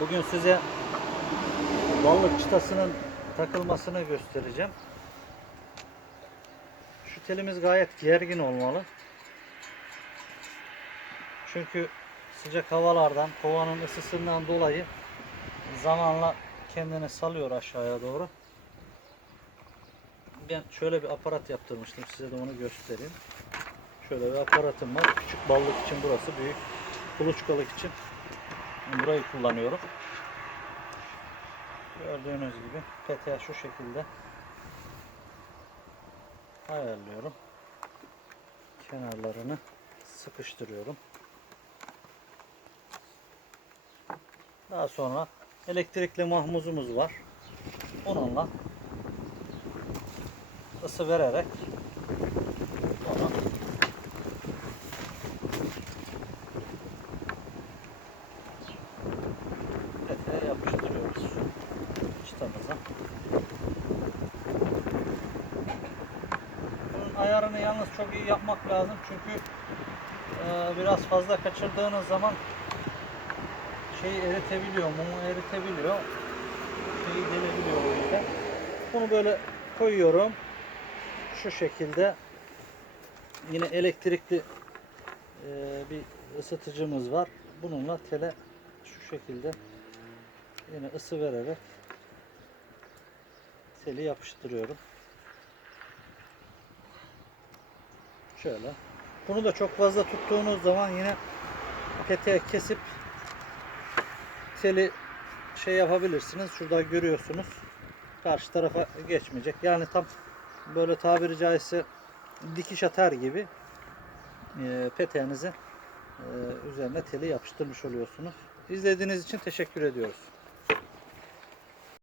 Bugün size ballık çıtasının takılmasını göstereceğim. Şu telimiz gayet gergin olmalı. Çünkü sıcak havalardan, kovanın ısısından dolayı zamanla kendini salıyor aşağıya doğru. Ben şöyle bir aparat yaptırmıştım. Size de onu göstereyim. Şöyle bir aparatım var. Küçük ballık için burası, büyük kuluçkalık için burayı kullanıyorum. Gördüğünüz gibi peteğe şu şekilde ayarlıyorum. Kenarlarını sıkıştırıyorum. Daha sonra elektrikli mahmuzumuz var. Onunla ısı vererek onu peteğe yapıştırıyoruz çıtamıza. Bunun ayarını yalnız çok iyi yapmak lazım çünkü e, biraz fazla kaçırdığınız zaman şeyi eritebiliyor, mumu eritebiliyor. Şeyi delebiliyor o yüzden. Bunu böyle koyuyorum. Şu şekilde yine elektrikli e, bir ısıtıcımız var. Bununla tele şu şekilde yine ısı vererek teli yapıştırıyorum. Şöyle. Bunu da çok fazla tuttuğunuz zaman yine peteğe kesip teli şey yapabilirsiniz. Şurada görüyorsunuz. Karşı tarafa geçmeyecek. Yani tam böyle tabiri caizse dikiş atar gibi e, peteğinizi e, üzerine teli yapıştırmış oluyorsunuz. İzlediğiniz için teşekkür ediyoruz.